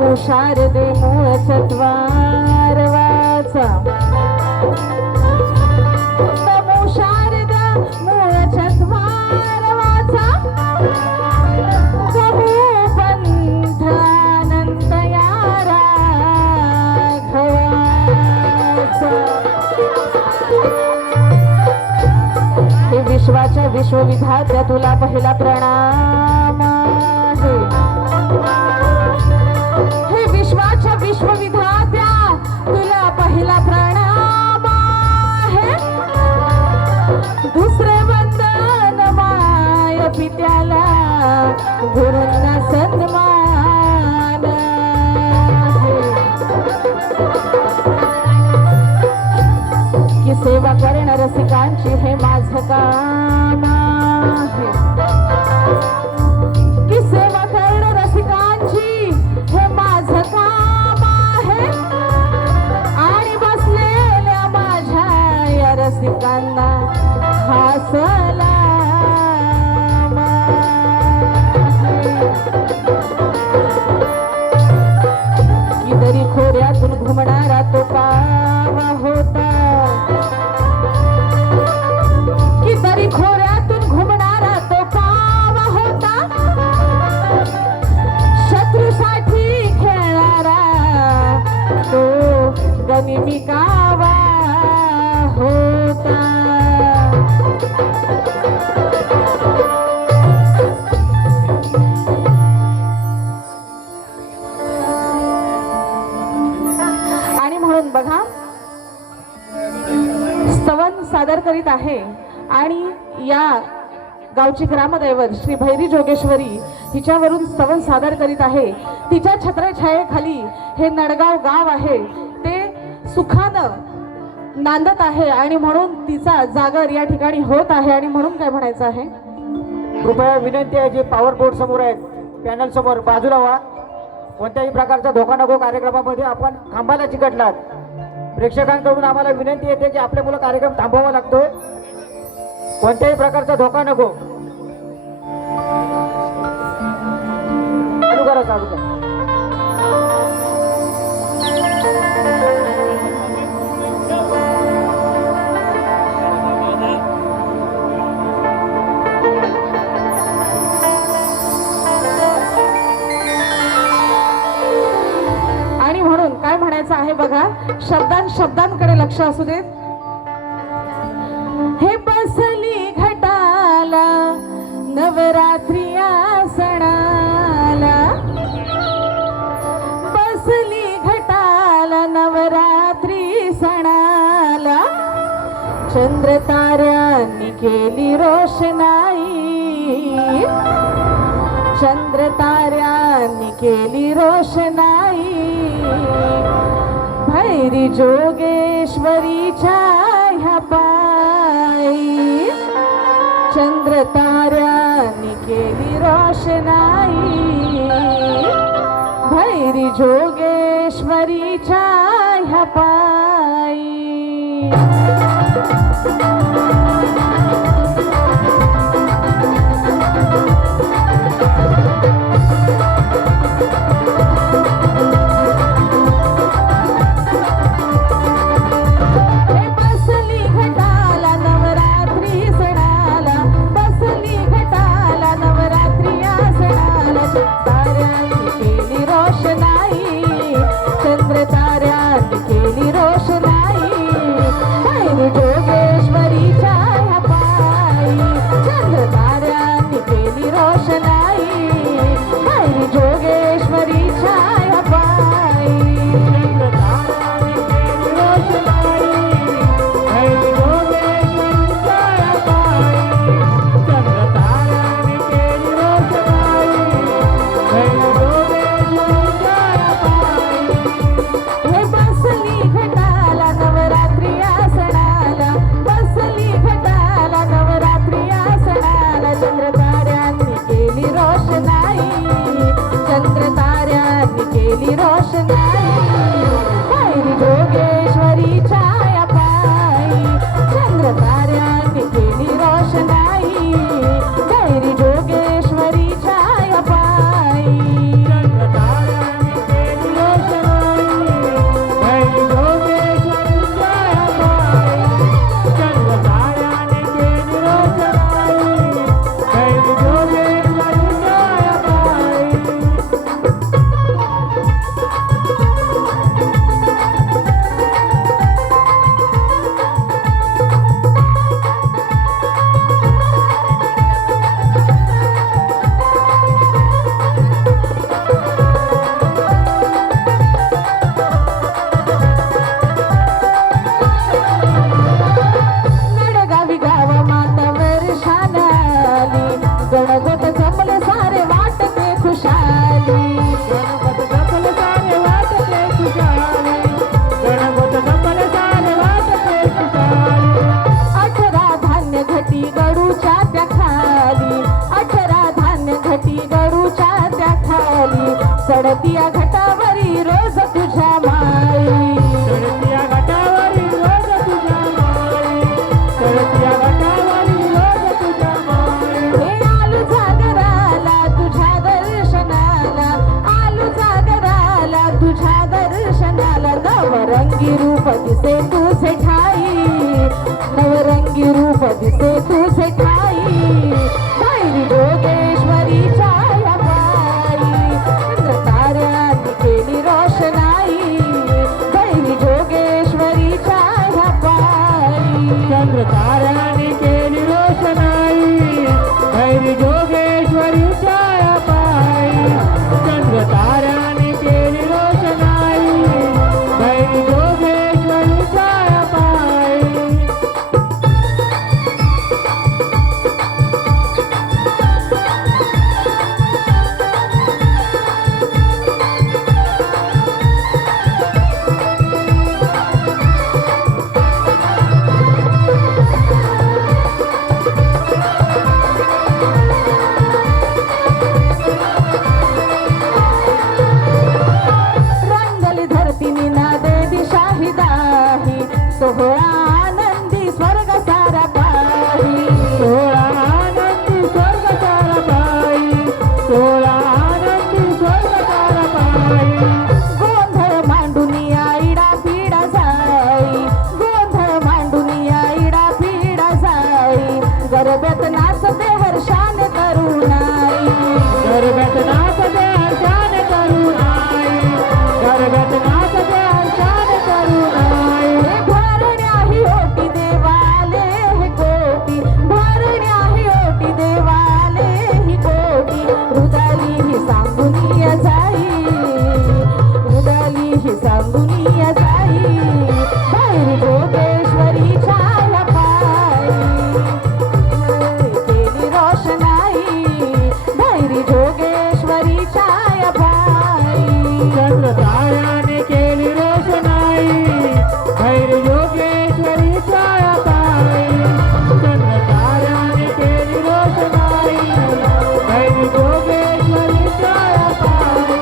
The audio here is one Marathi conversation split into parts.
नमो शारदे मूळ चत्वार वाचा नमो शारदा मूळ चत्वार वाचा गहू पंथ अनंत या राघवाचा हे विश्वाच्या विश्वविधात्या तुला पहिला प्रणाम आहे हे विश्वाच्या विश्वविधात्या तुला पहिला प्रणाम आहे दुसरे वंदन माय पित्याला गुरूंना सन्मान आहे की सेवा करणं रसिकांची हे माझं काम आहे की सेवा करणं रसिकांची हे माझं काम आहे आणि बसलेल्या माझ्या या रसिकांना हा सलाम की दरी खोऱ्यातून घुमणारा तो कावा होता की दरी खोऱ्यातून घुमणारा तो कावा होता शत्रूसाठी खेळणारा तो गनिमी कावा होता आणि म्हणून बघा स्तवन सादर करीत आहे आणि या गावची ग्रामदैवत श्री भैरी जोगेश्वरी हिच्यावरून स्तवन सादर करीत आहे तिच्या छत्रछायेखाली हे नडगाव गाव आहे ते सुखानं नांदत आहे आणि म्हणून तिचा जागर या ठिकाणी होत आहे आणि म्हणून काय म्हणायचं आहे कृपया विनंती आहे जे पॉवर बोर्ड समोर आहेत पॅनल समोर बाजूला व्हा कोणत्याही प्रकारचा धोका नको कार्यक्रमामध्ये आपण खांबाला चिकटलात प्रेक्षकांकडून आम्हाला विनंती येते की आपल्यामुळे कार्यक्रम थांबवावा लागतोय कोणत्याही प्रकारचा धोका नको चालू करा चालू करा आणि म्हणून काय म्हणायचं आहे बघा शब्दांकडे लक्ष असू देत हे बसली घटाला नवरात्री सणाला बसली घटाला नवरात्री सणाला चंद्र ताऱ्यांनी केली रोषणाई चंद्र ताऱ्यांनी केली रोषणाई भैरी जोगेश्वरीच्या ह्या पायी चंद्र ताऱ्यांनी केली रोषणाई भैरी जोगेश्वरीच्या ह्या पायी ताऱ्यांनी केली रोषणाई चंद्र ताऱ्या चढतिया घटावरी रोज तुझ्या माई चढत्या घाटावरी रोज तुझ्या माई चढत्या घाटावरी रोज तुझ्या माई हे आलू जागराला तुझ्या दर्शनाला आलू जागराला तुझ्या दर्शनाला नवरंगी रूप दिसे तुझे ठाई नवरंगी रूप दिसे तुझे ठाई भैरी जोगेश्वरी छाया पायी चंद्र ताऱ्यांनी केली रोषणाई भैरी जोगेश्वरी छाया पायी चंद्र ताऱ्याने केली रोषणाई भैरी जोगेश्वरी छाया पायी चंद्र ताऱ्याने केली रोषणाई भैरी जोगेश्वरी छाया पायी रंगली धरती निनादे दिशाही दाही सोहळा आनंदी स्वर्ग सारा पाही सोळा आनंदी स्वर्ग तारा पायी सोळा आनंदी स्वर्ग तारा पायी गोंधळ मांडून आईडा पिडा जाई गोंधळ मांडून आईडा पिडा जाई गरब्यात नाचते हर्षाने तरुणाई गरब्यात नाचते हर्षाने तरुणाई गरब्यात नाचते हर्षाने तरुणाई हे भरण्या ही ओटी देवाले हे कोटी भरण्या ही ओटी देवाले ही कोटी हृदयाली ही सांगून या जाई हृदयाली ही सांगून या जाई भैरी जोगेश्वरी छाया पायी केली रोषणाई भैरी जोगेश्वरी छाया पायी चंद्र ताऱ्याने केली रोषणाई भैरी जोगेश्वरी छाया पायी चंद्र ताऱ्याने केली रोषणाई भैरी जोगेश्वरी छाया पायी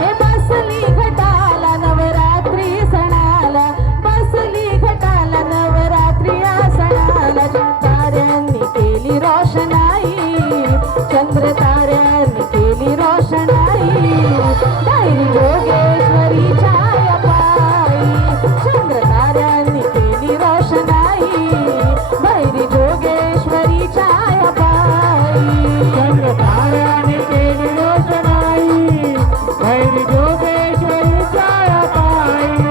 हे बसली घटाला नवरात्री सणाला बसली घटाला नवरात्री सणाला ताऱ्यांनी केली रोषणाई चंद्र ताऱ्यांनी केली रोषणाई भैरी जोगेश्वरी छाया पायी चंद्र ताऱ्यांनी केली रोषणाई भैरी जोगेश्वरी छाया पायी चंद्र ताऱ्याने केली रोषणाई भैरी जोगेश्वरी छाया पायी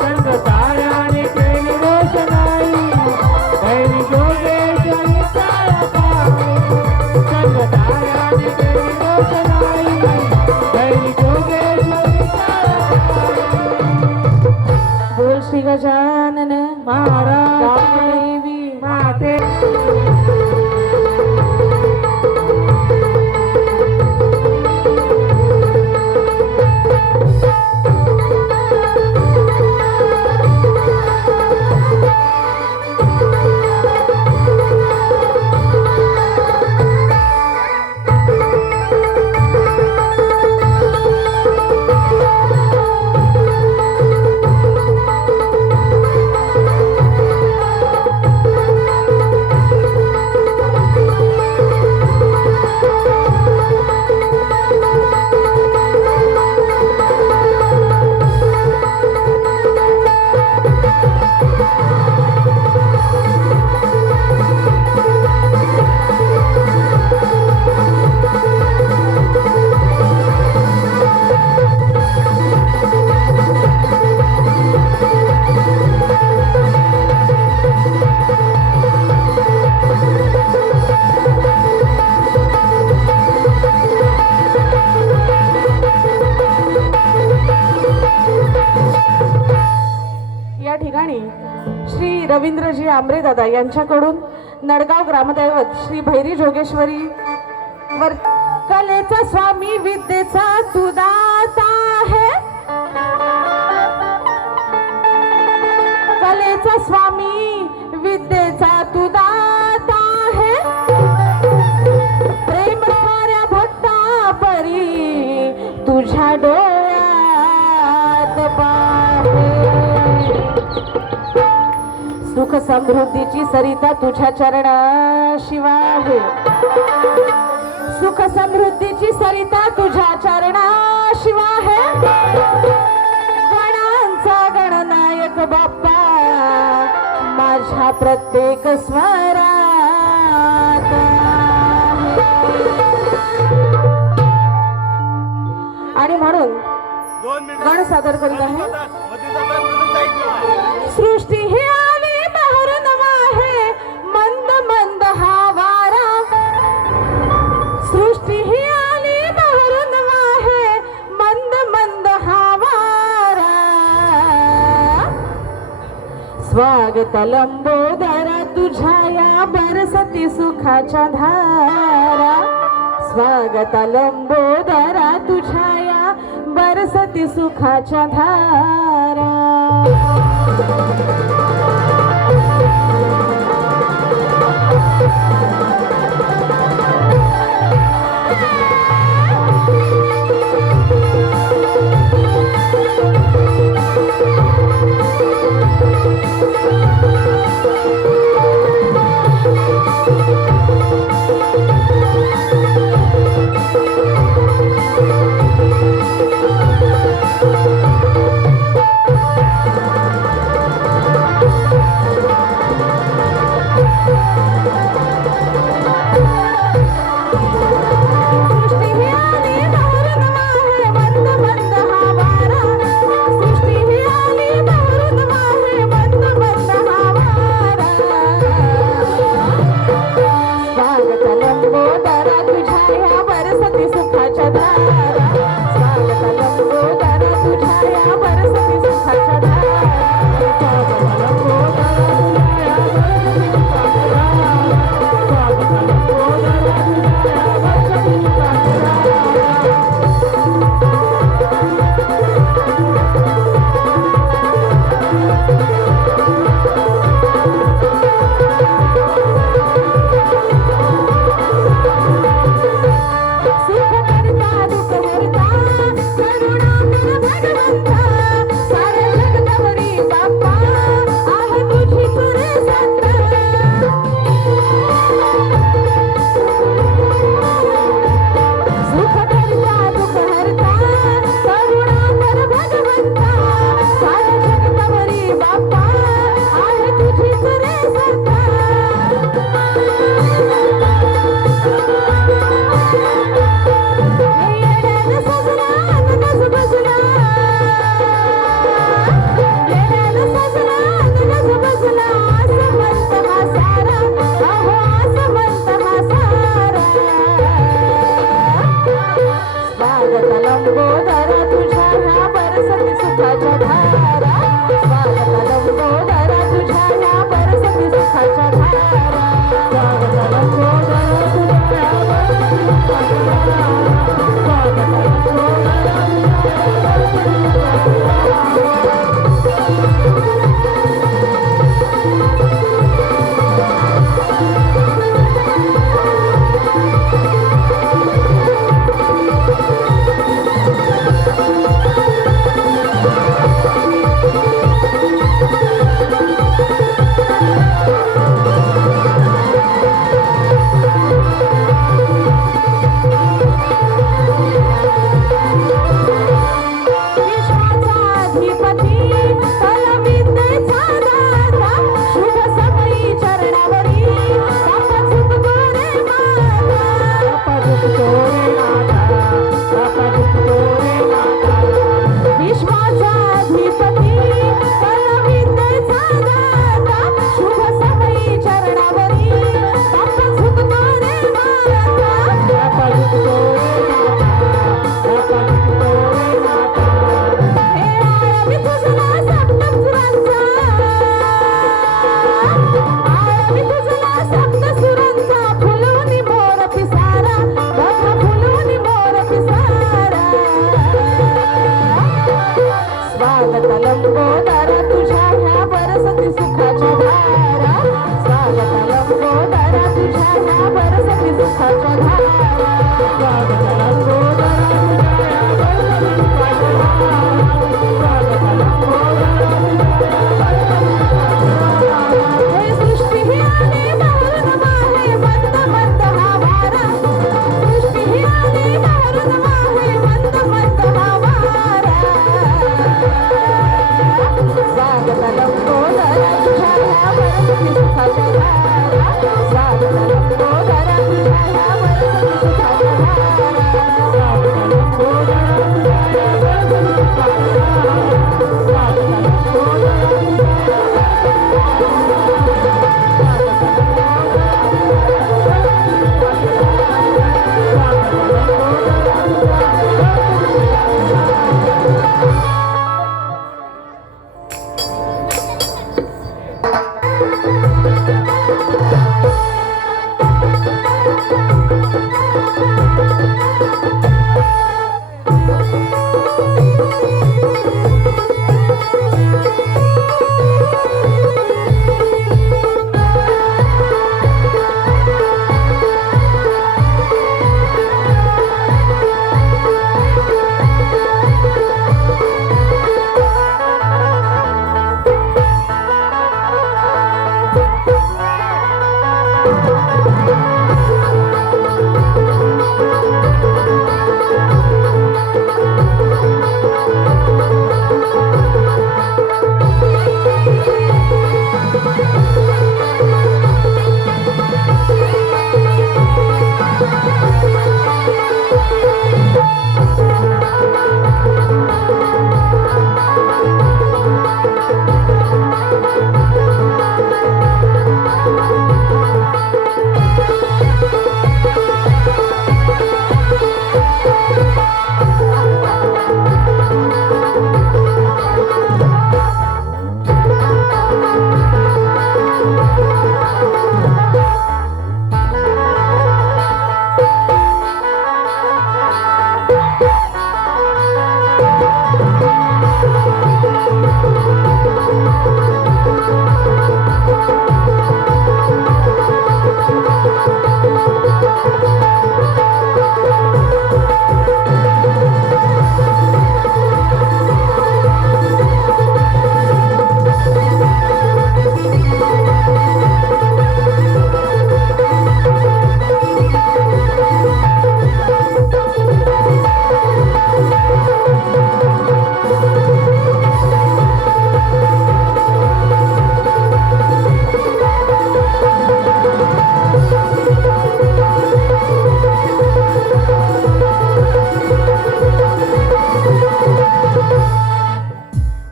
चंद्र ताऱ्याने केली रोषणाई भैरी जोगेश्वरी छाया पायी चंद्र ताऱ्याने केली रोषणाई भैरी जोगेश्वरी छाया पायी बोल श्री गजानन महाराज देवी माते रवींद्रजी आंबरे दादा यांच्याकडून नडगाव ग्रामदैवत श्री भैरी जोगेश्वरी वर कलेचा स्वामी विद्येचा तू दाता आहे, कलेचा स्वामी विद्येचा तू दाता आहे, प्रेम साऱ्या भक्ता परी तुझ्या डोळ्यात पाहे सुख समृद्धीची सरिता तुझ्या चरणाशिवाय सुख समृद्धीची सरिता तुझ्या चरणाशिवाय गणांचा गणनायक बाप्पा माझ्या प्रत्येक स्वरात आणि म्हणून गण सादर करीत आहे सृष्टी ही आली बहरून वाहे मंद मंद हा वारा सृष्टी ही आली बहरून वाहे मंद मंद हा वारा स्वागत लंबोदरा तुझ्या या बरसती सुखाच्या धारा स्वागत लंबोदरा तुझ्या या बरसती सुखाच्या धारा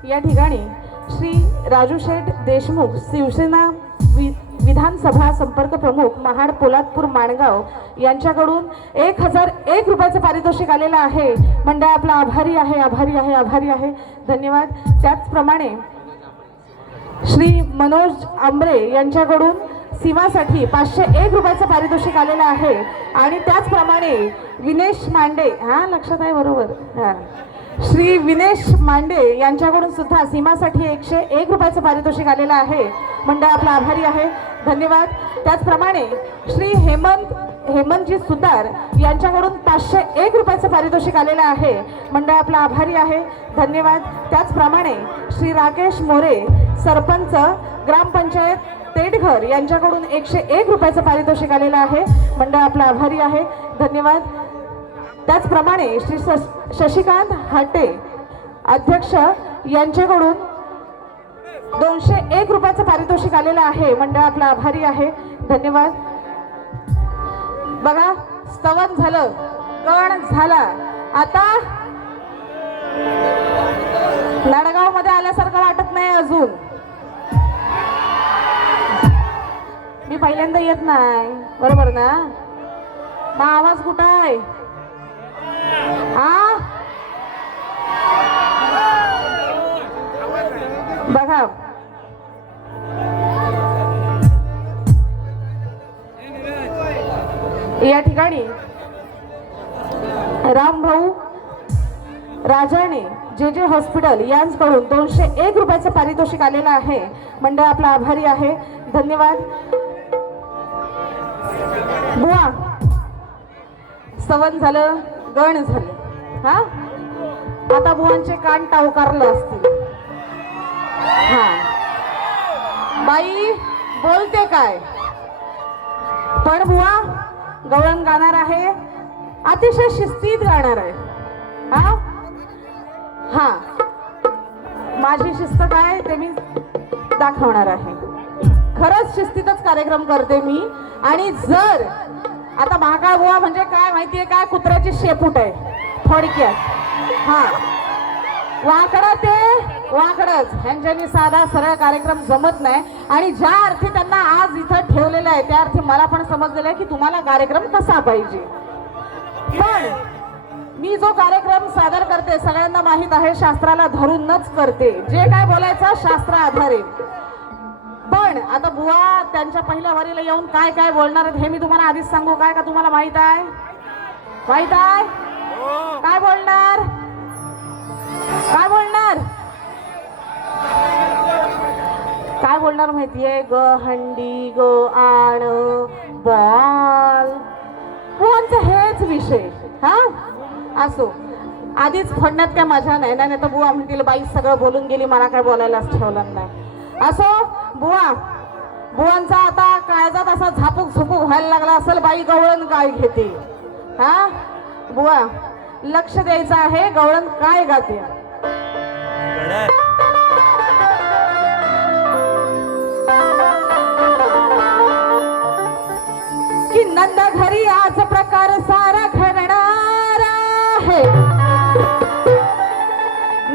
या ठिकाणी श्री राजू शेठ देशमुख शिवसेना विधानसभा संपर्क प्रमुख महाड पोलादपूर माणगाव यांच्याकडून 1001 रुपयाचं पारितोषिक आलेलं आहे. मंडळ आपला आभारी आहे, आभारी आहे, आभारी आहे. धन्यवाद. त्याचप्रमाणे श्री मनोज आंबरे यांच्याकडून सीमासाठी 501 रुपयाचं पारितोषिक आलेलं आहे. आणि त्याचप्रमाणे विनेश मांडे, हा लक्षात आहे बरोबर, हा श्री विनेश मांडे यांच्याकडून सुद्धा सीमासाठी 101 रुपयाचं पारितोषिक आलेलं आहे. मंडळ आपला आभारी आहे. धन्यवाद. त्याचप्रमाणे श्री हेमंतजी सुतार यांच्याकडून 501 रुपयाचं पारितोषिक आलेलं आहे. मंडळ आपला आभारी आहे. धन्यवाद. त्याचप्रमाणे श्री राकेश मोरे सरपंच ग्रामपंचायत तेटघर यांच्याकडून 101 रुपयाचं पारितोषिक आलेलं आहे. मंडळ आपला आभारी आहे. धन्यवाद. त्याचप्रमाणे श्री शशिकांत हाटे अध्यक्ष यांच्याकडून 201 रुपयाचं पारितोषिक आलेलं आहे. मंडळ आपला आभारी आहे. धन्यवाद. बघा, स्तवन झालं, कण झाला. आता नाडगाव मध्ये आल्यासारखं वाटत नाही अजून. मी पहिल्यांदा येत नाही, बरोबर ना? मग आवाज कुठं आहे? हा बघा, या ठिकाणी रामभाऊ राजाने जे हॉस्पिटल यांच्याकडून 201 रुपयाचं पारितोषिक आलेलं आहे. मंडळ आपला आभारी आहे. धन्यवाद. बुवा, सवन झालं, गण झालं. हा, आता बुवांचे कान टावकारले असतील. हा, बाई बोलते काय, पण बुवा गवळण गाणार आहे, अतिशय शिस्तीत गाणार आहे. हा हा, माझी शिस्त काय ते मी दाखवणार आहे. खरंच शिस्तीतच कार्यक्रम करते मी. आणि जर आता महाकाळ बुवा म्हणजे काय माहितीये काय, कुत्र्याची शेपूट आहे थोडक्यात. हा, वाकडं ते वाकडच, ह्यांच्यानी साधा सरळ कार्यक्रम जमत नाही. आणि ज्या अर्थी त्यांना आज इथं ठेवलेलं आहे त्या अर्थी मला पण समजलेलं आहे की तुम्हाला कार्यक्रम कसा पाहिजे. पण मी जो कार्यक्रम सादर करते सगळ्यांना माहित आहे, शास्त्राला धरूनच करते. जे काय बोलायचं शास्त्र आधारे. पण आता बुवा त्यांच्या पहिल्या वारीला येऊन काय काय बोलणार आहेत हे मी तुम्हाला आधीच सांगू काय, का तुम्हाला माहित आहे? माहित आहे काय बोलणार? काय बोलणार? काय बोलणार माहितीये? ग हंडी, ग आण, बॉल, बुवांचा हेच विषय. हा, असो, आधीच फोडण्यात काय मजा नाही. नाही तर बुवा म्हणतील बाई सगळं बोलून गेली, मला काय बोलायलाच ठेवलं नाही. असो बुवा, बुवांचा आता काळजात असा झापूक झुपूक व्हायला लागला असेल, बाई गवळण काय घेते. हा बुवा, लक्ष द्यायचं आहे, गवळण काय गाते. की नंदा घरी आज प्रकार सारा घडणार आहे.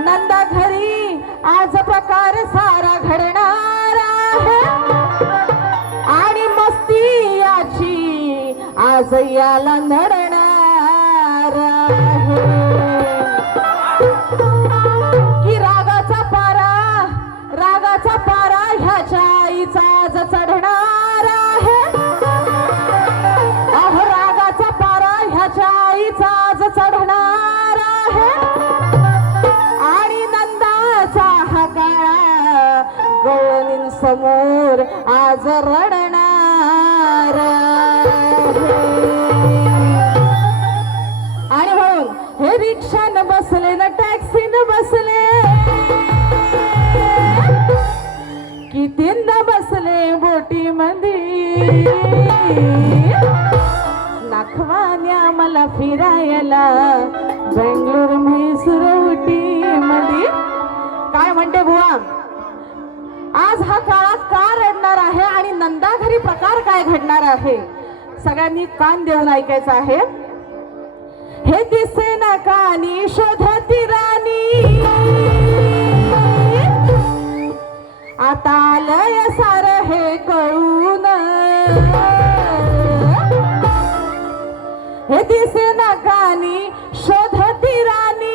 नंदा घरी आज प्रकार सारा घडणार आहे. आणि मस्ती याची आज याला नडणार आहे. की रागाचा पारा ह्याच्या आईचा आज चढणार आहे. अहो रागाचा पारा ह्याच्या आईचा आज चढणार समोर आज रडणार आहे. आणि म्हणून हे रिक्षानं बसले ना टॅक्सीनं बसले की तीनदा बसले बोटी मध्ये नाखवान्या मला फिरायला बेंगलोर म्हैसूर उटी मध्ये. काय म्हणते बुवा, आज हा काळा का रडणार आहे आणि नंदाघरी प्रकार काय घडणार आहे, सगळ्यांनी कान देऊन ऐकायचं आहे. हे दिसे ना कानी शोधती राणी आता आलंय सार हे कळून. हे दिसे ना कानी शोधती राणी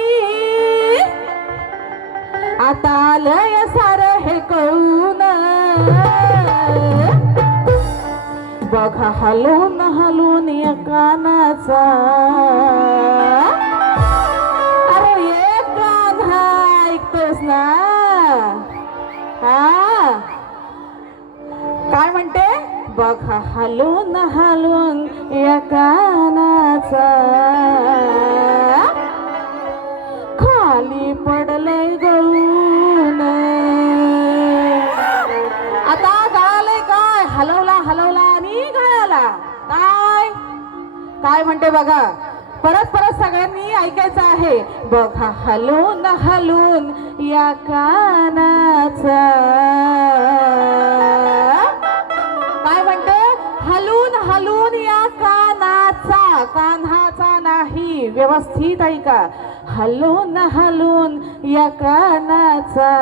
आता आलंय सार हे कळून. बघा हलून हलून या कानाचा, अरे ये कान हा ऐकतोस ना. हा काय म्हणते, बघा हलून हलून या कानाचा खाली पडले गळून. आता गळाले काय, हलवला हलवला आणि गळाला काय. काय म्हणते बघा, परत परत सगळ्यांनी ऐकायचं आहे. बघा हलून हलून या कानाचा. काय म्हणते, हलून हलून या कानाचा, कान्हाचा नाही, व्यवस्थित ऐका. हलून हलून या कानाचा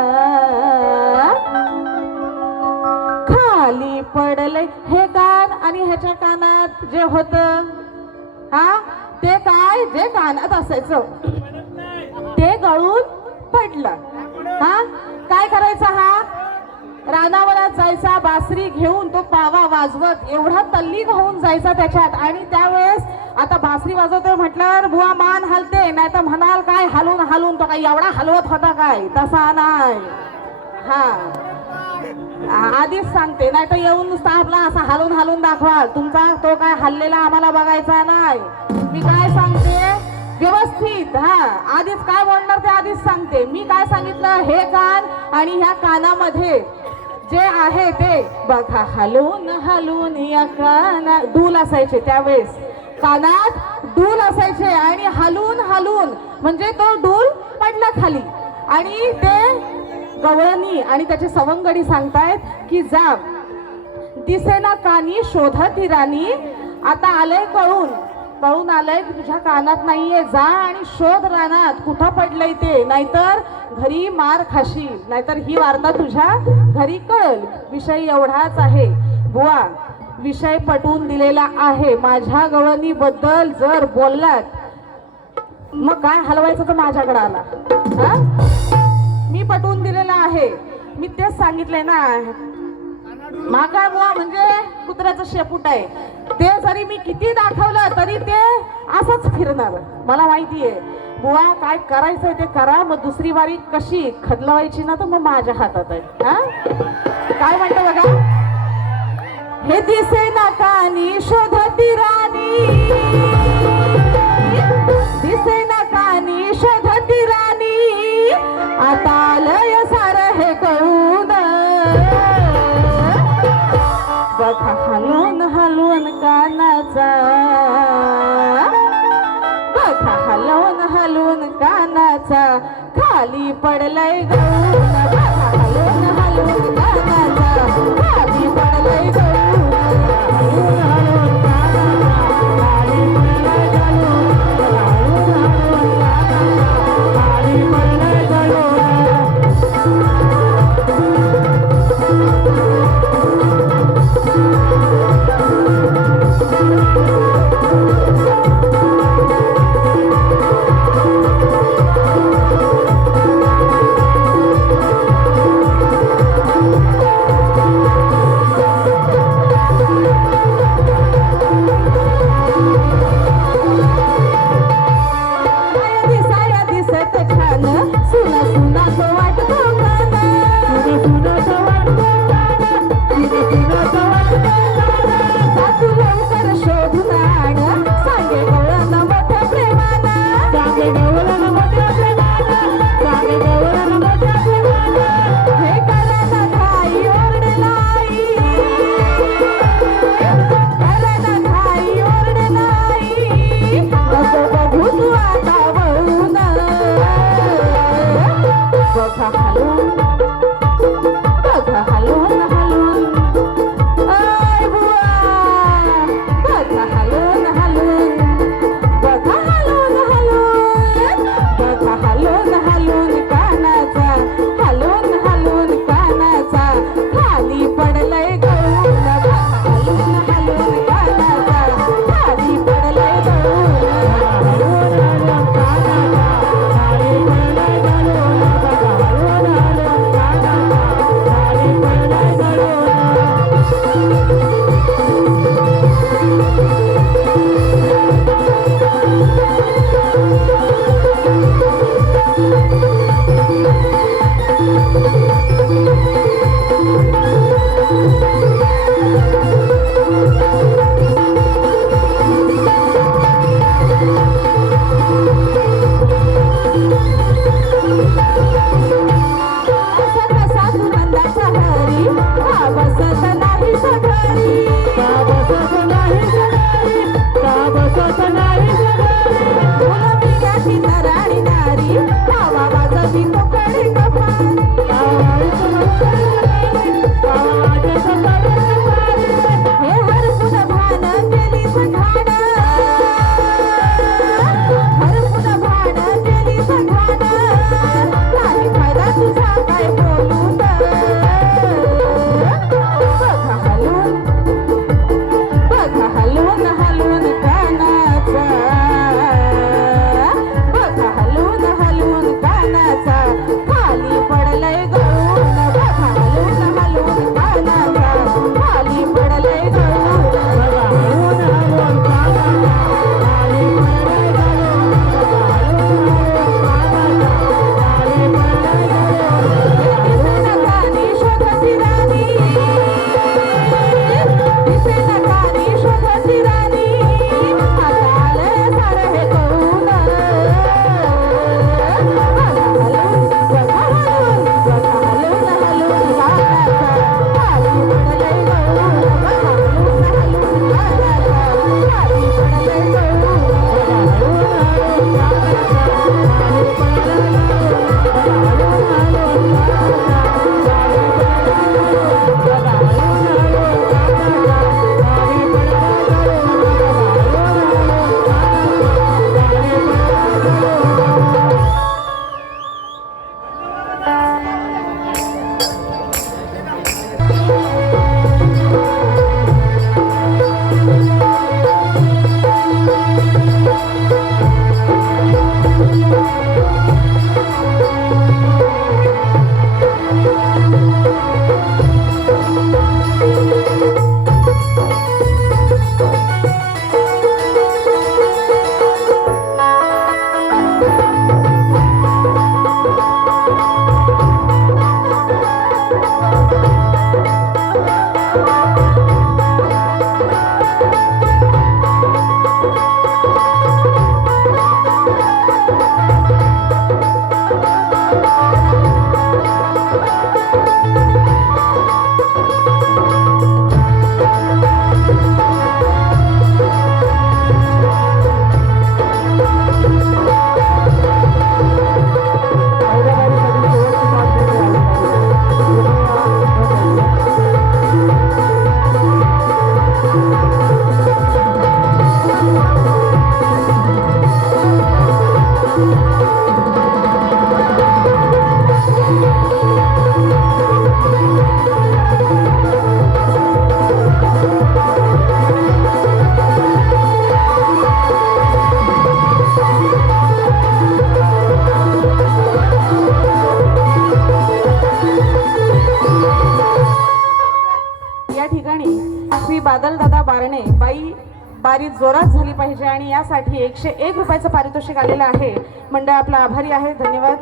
खाली पडले हे कान. आणि ह्याच्या कानात जे होत हा ते काय, जे कानात असायचं ते गळून पडलं. हा काय करायचं, हा रानावरात जायचा, बासरी घेऊन तो पावा वाजवत एवढा तल्लीन होऊन जायचा त्याच्यात. आणि त्यावेळेस आता बासरी वाजवतोय म्हटल्यावर बुवा मान हलते, नाही तर म्हणाल काय हलून हलून, तो काय एवढा हलवत होता काय, तसा नाही. हा आधीच सांगते, नाही तर येऊन नुसता आपला असा हलून हलून दाखवा, तुमचा तो काय हल्लेला आम्हाला बघायचा नाही. मी काय सांगते व्यवस्थित, हा आधीच काय बोलणार ते आधीच सांगते. मी काय सांगितलं, हे कान आणि ह्या कानामध्ये जे आहे ते बघा हलून हलून या काना, डूल असायचे त्यावेळेस, कानात डूल असायचे. आणि हलून हलून म्हणजे तो डूल पडला खाली. आणि ते गवळणी आणि त्याचे सवंगडी सांगतायत की जा दिसेना कानी शोधती राणी आता आलंय कळून, कळून आलंय की तुझ्या कानात नाहीये, जा आणि शोध रानात कुठं पडलंय ते, नाहीतर घरी मार खाशील, नाहीतर ही वार्ता तुझ्या घरी कळल. विषय एवढाच आहे बुवा, विषय पटवून दिलेला आहे. माझ्या गवळणी बद्दल जर बोललात मग काय हलवायचं तर माझ्याकडे आला. हा मी पटवून दिलेला आहे, मी तेच सांगितलंय ना. माका बुवा म्हणजे कुत्र्याचं शेपूट आहे, ते जरी मी किती दाखवलं तरी ते असंच फिरणार. मला माहितीये बुवा काय करायचंय ते करा, मग दुसरी वारी कशी खदलवायची ना तर मग माझ्या हातात आहे. हा काय म्हणतो बघा, हे दिसे ना कानी शोधती राणी, दिसे ना कानी शोधती राणी आता आलंय सार हे कळून. बघा हलून हलून कानाचा, बघा हलून हलून कानाचा खाली पडलंय गळून. बघा हलून हलून कानाचा खाली पडलंय गळून. हलून हलून कानाचा खाली पडलंय गळून. हलून हलून कानाचा खाली पडलंय गळून. अशी नर आणि नारी गावा वाजवी कोकणी कपारी हे हरपुन भान केली सघाण हरपुन भान केली सघाण काही फायदा तुझा काय बोलून बघा हलवून हलवून कानाचा बघा हलवून कानाचा खाली पडलंय गळून बघा हलवून कानाचा खाली पडलंय गळून दिसेनाकानी शोधती राणी दिसेनाकानी शोधती राणी आता आलंय सारं हे कळून हलवून कानाचा खाली पडलंय गळून बघा हलवून कानाचा खाली पडलंय या ठिकाणी श्री बादलदादा बारणे बारी जोरात झाली पाहिजे आणि यासाठी 101 रुपयाचं पारितोषिक आलेलं आहे. मंडळ आपला आभारी आहे, धन्यवाद.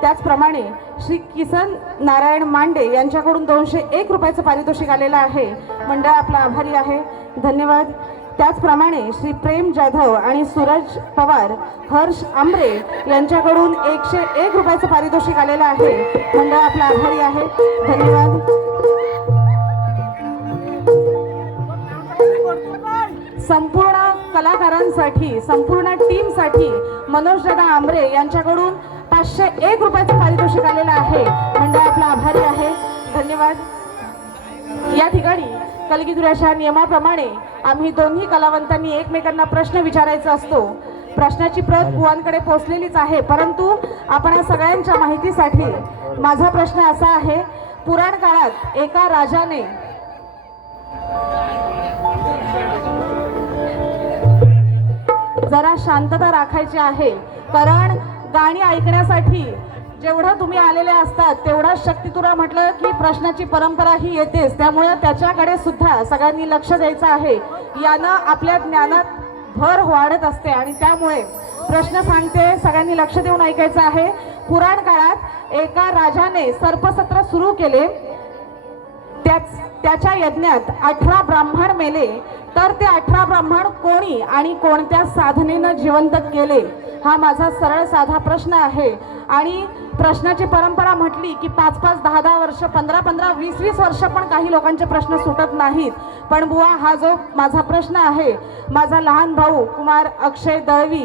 त्याचप्रमाणे श्री किसन नारायण मांडे यांच्याकडून 201 रुपयाचं पारितोषिक आलेलं आहे. मंडळ आपला आभारी आहे, धन्यवाद. त्याचप्रमाणे श्री प्रेम जाधव आणि सूरज पवार हर्ष आंबरे यांच्याकडून 101 रुपयाचं पारितोषिक आलेलं आहे. मंडळ आपला आभारी आहे, धन्यवाद. संपूर्ण कलाकारांसाठी संपूर्ण टीमसाठी मनोजदादा आंबरे यांच्याकडून 501 रुपयाचं पारितोषिक आलेलं आहे. मंडळ आपला आभारी आहे, धन्यवाद. या ठिकाणी कलगीधुराच्या नियमाप्रमाणे आम्ही दोन्ही कलावंतांनी एकमेकांना प्रश्न विचारायचा असतो. प्रश्नाची प्रत बुवांकडे पोहोचलेलीच आहे, परंतु आपण सगळ्यांच्या माहितीसाठी माझा प्रश्न असा आहे, पुराण काळात एका राजाने जरा शांतता राखायची आहे, कारण गाणी ऐकण्यासाठी जेवढं तुम्ही आलेले असतात तेवढाच शक्तितुरा म्हटलं की प्रश्नाची परंपरा ही येतेच, त्यामुळे त्याच्याकडे सुद्धा सगळ्यांनी लक्ष द्यायचं आहे. यानं आपल्या ज्ञानात भर वाढत असते आणि त्यामुळे प्रश्न सांगते, सगळ्यांनी लक्ष देऊन ऐकायचं आहे. पुराण काळात एका राजाने सर्पसत्र सुरू केले. त्या त्याच्या यज्ञात 18 ब्राह्मण मेले, तर ते 18 ब्राह्मण कोणी आणि कोणत्या साधनेनं जिवंत केले, हा माझा सरळ साधा प्रश्न आहे. आणि प्रश्नाची परंपरा म्हटली की 5-5, 10-10 वर्ष, 15-15, 20-20 वर्ष पण काही लोकांचे प्रश्न सुटत नाहीत. पण बुवा, हा जो माझा प्रश्न आहे, माझा लहान भाऊ कुमार अक्षय दळवी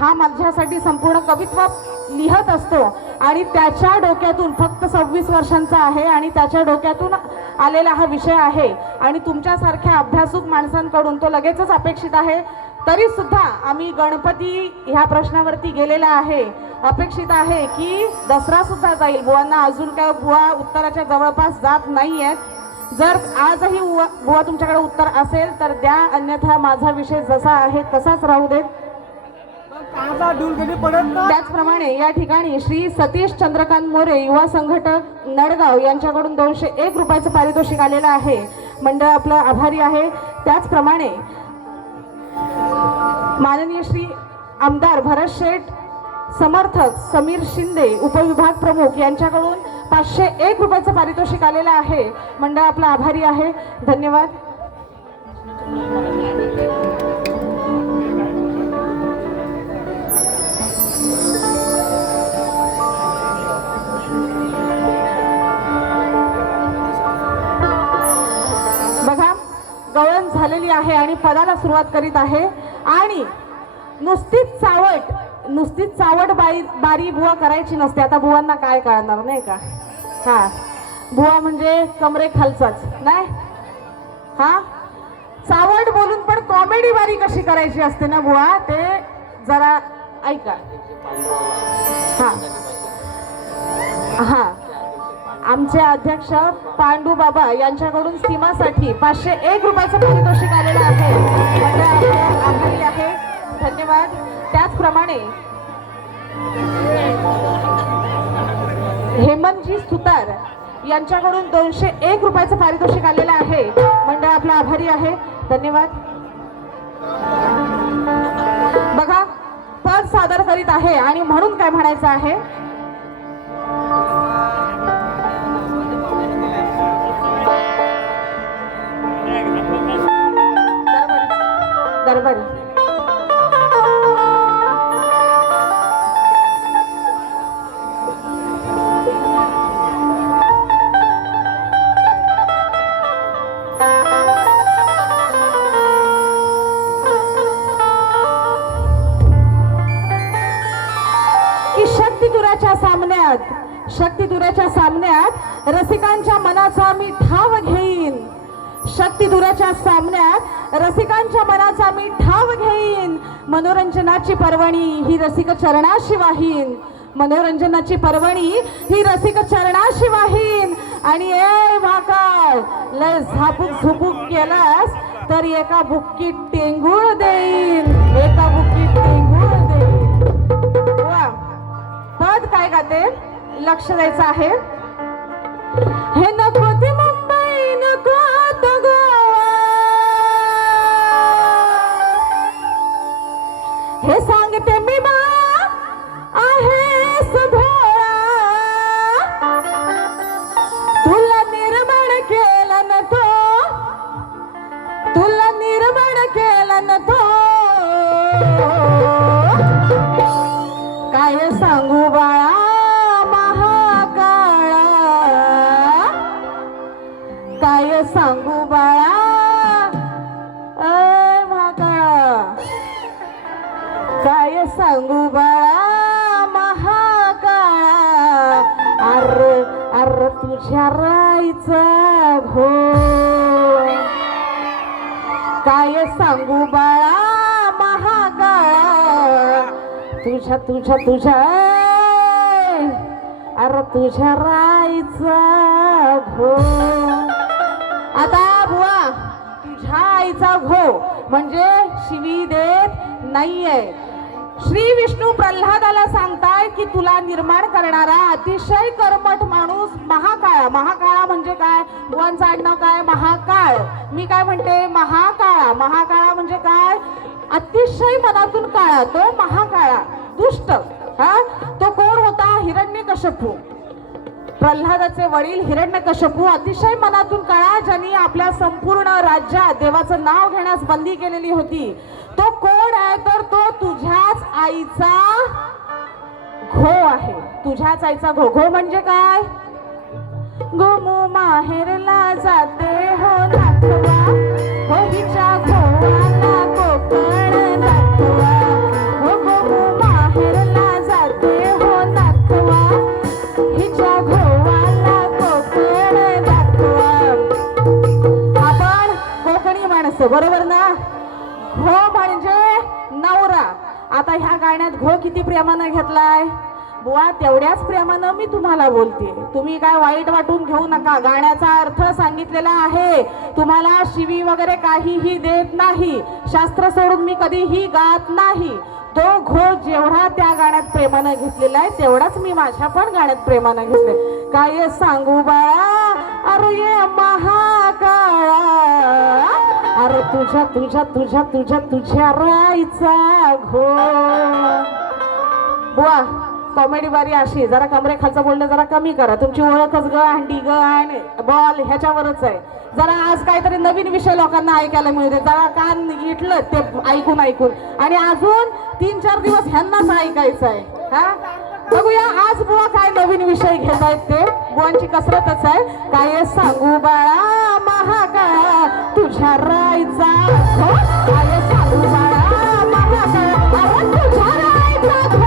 हा माझ्यासाठी संपूर्ण कवित्व लिहत असतो आणि त्याच्या डोक्यातून फक्त 26 वर्षांचा आहे आणि त्याच्या डोक्यातून आलेला हा विषय आहे आणि तुमच्यासारख्या अभ्यासूक माणसांकडून तो लगेचच अपेक्षित आहे. तरी सुद्धा आम्ही गणपती ह्या प्रश्नावरती गेलेला आहे. अपेक्षित आहे की दसरा सुद्धा जाईल. बुवांना अजून काय बुवा उत्तराच्या जवळपास जात नाही आहेत. जर आजही बुवा तुमच्याकडे उत्तर असेल तर द्या, अन्यथा माझा विषय जसा आहे तसाच राहू देत. त्याचप्रमाणे या ठिकाणी श्री सतीश चंद्रकांत मोरे युवा संघटक नडगाव यांच्याकडून 201 रुपयाचं पारितोषिक आलेलं आहे. मंडळ आपलं आभारी आहे. त्याचप्रमाणे माननीय श्री आमदार भरत शेठ समर्थक समीर शिंदे उपविभाग प्रमुख यांच्याकडून 501 रुपयाचं पारितोषिक आलेलं आहे. मंडळ आपला आभारी आहे. धन्यवाद. बघा, गवळण झालेली आहे आणि पदाला सुरुवात करीत आहे आणि नुसतीच चावट बारी बुवा करायची नसते. आता बुवांना काय कळणार नाही का? हा, बुवा म्हणजे कमरे खालचाच नाही. हा, चावट बोलून पण कॉमेडी बारी कशी करायची असते ना बुवा, ते जरा ऐका. हा, आमचे अध्यक्ष पांडू बाबा यांच्याकडून सीमासाठी 501 रुपयाचं पारितोषिक आलेलं आहे. आभारी आहे. धन्यवाद. त्याचप्रमाणे हेमंतजी सुतार यांच्याकडून 201 रुपयाचं पारितोषिक आलेलं आहे. मंडळ आपला आभारी आहे. धन्यवाद. बघा, पद सादर करीत आहे आणि म्हणून काय म्हणायचं आहे, दरबारी शक्तिदुराच्या सामन्यात रसिकांच्या मनाचा मी ठाव घेईन. शक्तिदुराच्या सामन्यात रसिकांच्या मनाचा मी ठाव घेईन. मनोरंजनाची पर्वणी ही रसिक चरणाशी वाहीन. मनोरंजनाची पर्वणी ही रसिक चरणाशी वाहीन. आणि ए भाकाळ, लय झापूक झुपूक केलास तर एका बुक्कीत टेंगूळ देईन. एका बुक्कीत टेंगूळ देईन. वा, पद काय गाते, लक्ष द्यायचं आहे. हे नको ते मुंबई, नको तो गोवा, हे सांगते मी बा आहेस भोळा. तुला निर्माण केलं न तो, तुला निर्माण केलं न तो, काय सांगू बाळा सांगू बाळा. महाकाळा, काय सांगू बाळा महाकाळा. अर तुझ्या राईचा घो, काय सांगू बाळा महाकाळा. तुझ्या तुझ्या तुझ्या अर तुझ्या राईचा घो. आता बुवा, तुझ्या आईचा घो म्हणजे शिवी देत नाहीये. श्री विष्णू प्रल्हादाला सांगताय की तुला निर्माण करणारा अतिशय कर्मठ माणूस महाकाळा. महाकाळा म्हणजे काय? बुवांचं आडनाव काय? महाकाळ. मी काय म्हणते, महाकाळा. महाकाळा म्हणजे काय? अतिशय मनातून काळा, तो महाकाळा, दुष्ट. हा, तो कोण होता? हिरण्यकश्यपू. प्रल्हादाचे वडील हिरण्यकश्यपू अतिशय मनातून कळा ज्यांनी आपल्या संपूर्ण राज्यात देवाचं नाव घेण्यास बंदी केलेली होती, तो कोण आहे तर तो तुझ्याच आईचा घो आहे. तुझ्याच आईचा घो. घो म्हणजे काय? गोमू माहेरला जाते हो नाथवा, हो हिच्या घोवाला कोकण दाखवा. हो गोमू माहेरला जाते हो नाथवा, हिच्या घोवाला कोकण दाखवा. आपण कोकणी माणसं बरोबर ना? घो म्हणजे नवरा. आता ह्या गाण्यात घो किती प्रेमानं घेतलाय बुवा, तेवढ्याच प्रेमानं मी तुम्हाला बोलते. तुम्ही काय वाईट वाटून घेऊ नका. गाण्याचा अर्थ सांगितलेला आहे. तुम्हाला शिवी वगैरे काहीही देत नाही. शास्त्र सोडून मी कधीही गात नाही. तो घो जेवढा त्या गाण्यात प्रेमानं घेतलेला आहे तेवढाच मी माझ्या पण गाण्यात प्रेमानं घेतले. काय सांगू बाळा अरे महाकाळा, अरे तुझ्या तुझ्या तुझ्या तुझ्या तुझ्या राईचा घो. बुवा कॉमेडी बारी अशी, जरा कमरे खालचं बोलणं जरा कमी करा. तुमची ओळखच ग अंडी ग आणि बॉल ह्याच्यावरच आहे. जरा आज काहीतरी नवीन विषय लोकांना ऐकायला मिळते. जरा कान इटलं ते ऐकून आणि अजून 3-4 दिवस ह्यांनाच ऐकायचं आहे. हा बघूया आज बुवा काय नवीन विषय घेत आहेत ते. बुवांची कसरतच आहे. काय सांगू बाळा महाकाळा तुझ्या राईचा घो, काय सांगू बाळा महाकाळा अरे तुझ्या राईचा घो.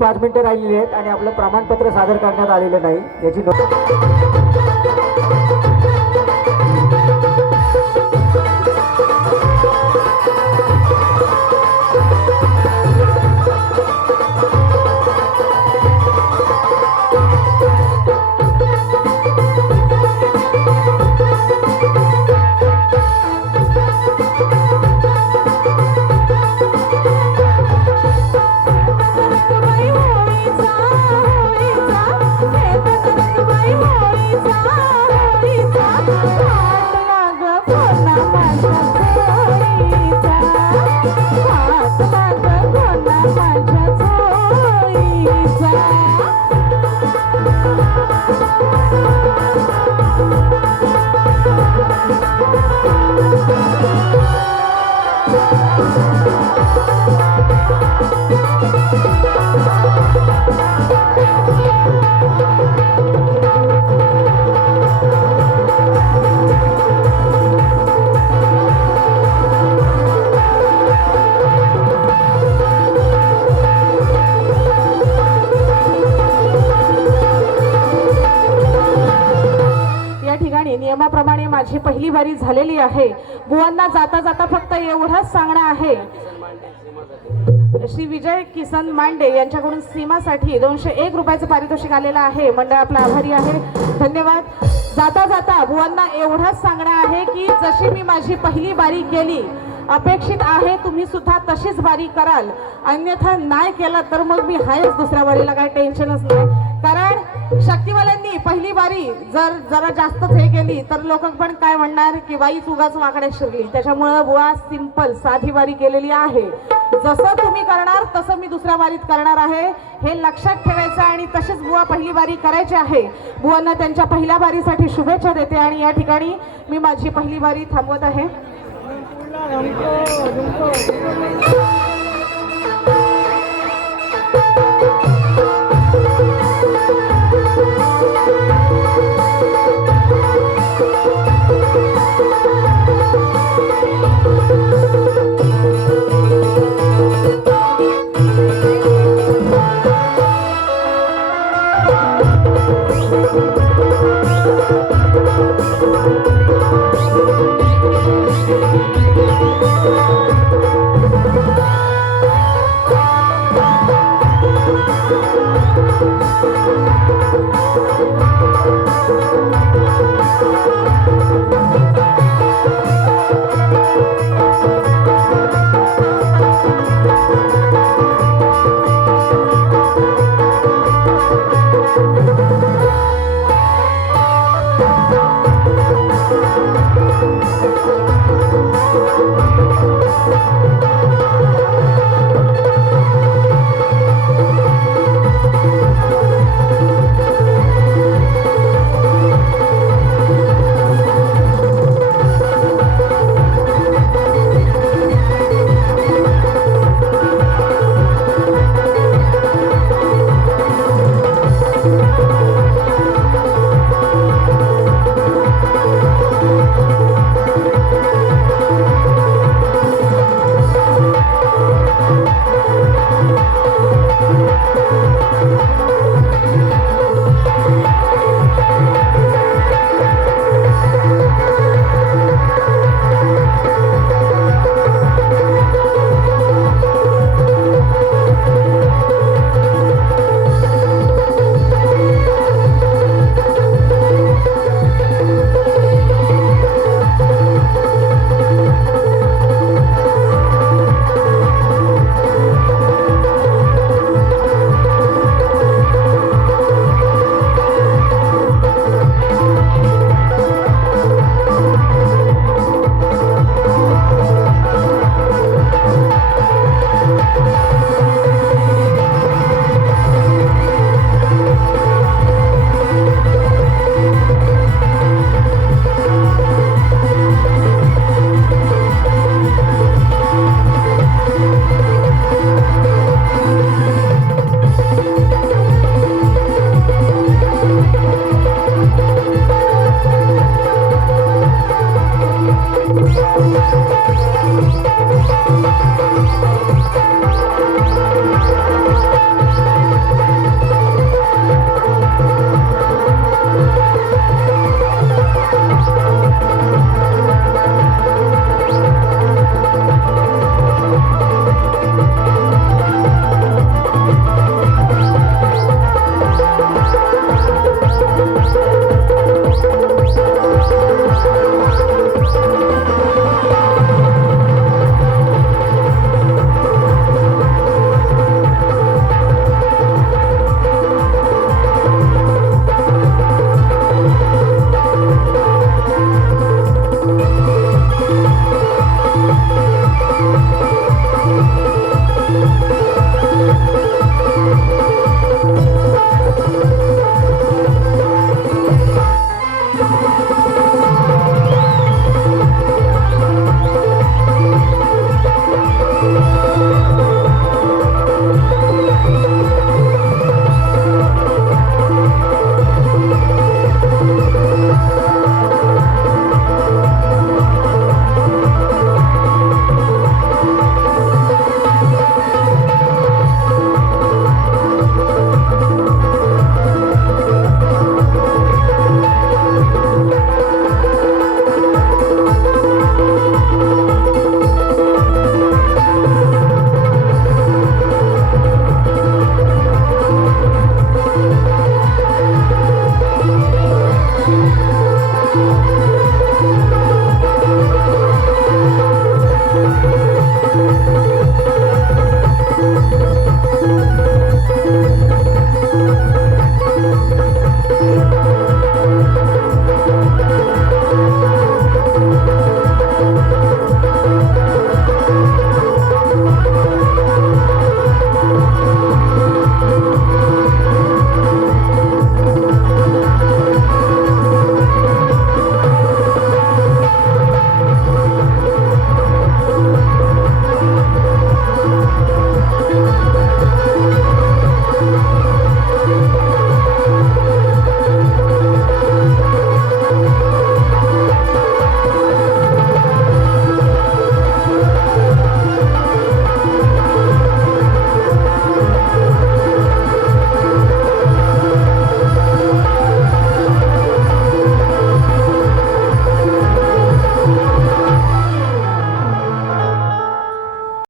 5 मिनिटं राहिलेली आहेत आणि आपलं प्रमाणपत्र सादर करण्यात आलेलं नाही याची नोंद. नियमाप्रमाणे माझी पहिली वारी झालेली आहे. बुवांना जाता जाता फक्त एवढंच सांगणं आहे, श्री विजय किसन मांडे यांच्याकडून सीमासाठी 201 रुपयाचं पारितोषिक आलेलं आहे. मंडळ आपला आभारी आहे, धन्यवाद. जाता जाता बुवांना एवढंच सांगणं आहे की जशी मी माझी पहिली वारी केली, अपेक्षित आहे तुम्ही सुद्धा तशीच वारी कराल. अन्यथा नाही केलं तर मग मी आहेच दुसऱ्या वारीला, काही टेन्शनच नाही. कारण शक्तीवाल्यांनी पहिली वारी जर जरा जास्तच हे केली तर लोक पण काय म्हणणार की बाईच उगाच वाकड्यात शिरली. त्याच्यामुळं बुवा सिंपल साधी वारी केलेली आहे. जसं तुम्ही करणार तसं मी दुसऱ्या वारीत करणार आहे, हे लक्षात ठेवायचं आणि तशीच बुवा पहिली वारी करायची आहे. बुवांना त्यांच्या पहिल्या वारीसाठी शुभेच्छा देते आणि या ठिकाणी मी माझी पहिली वारी थांबवत आहे.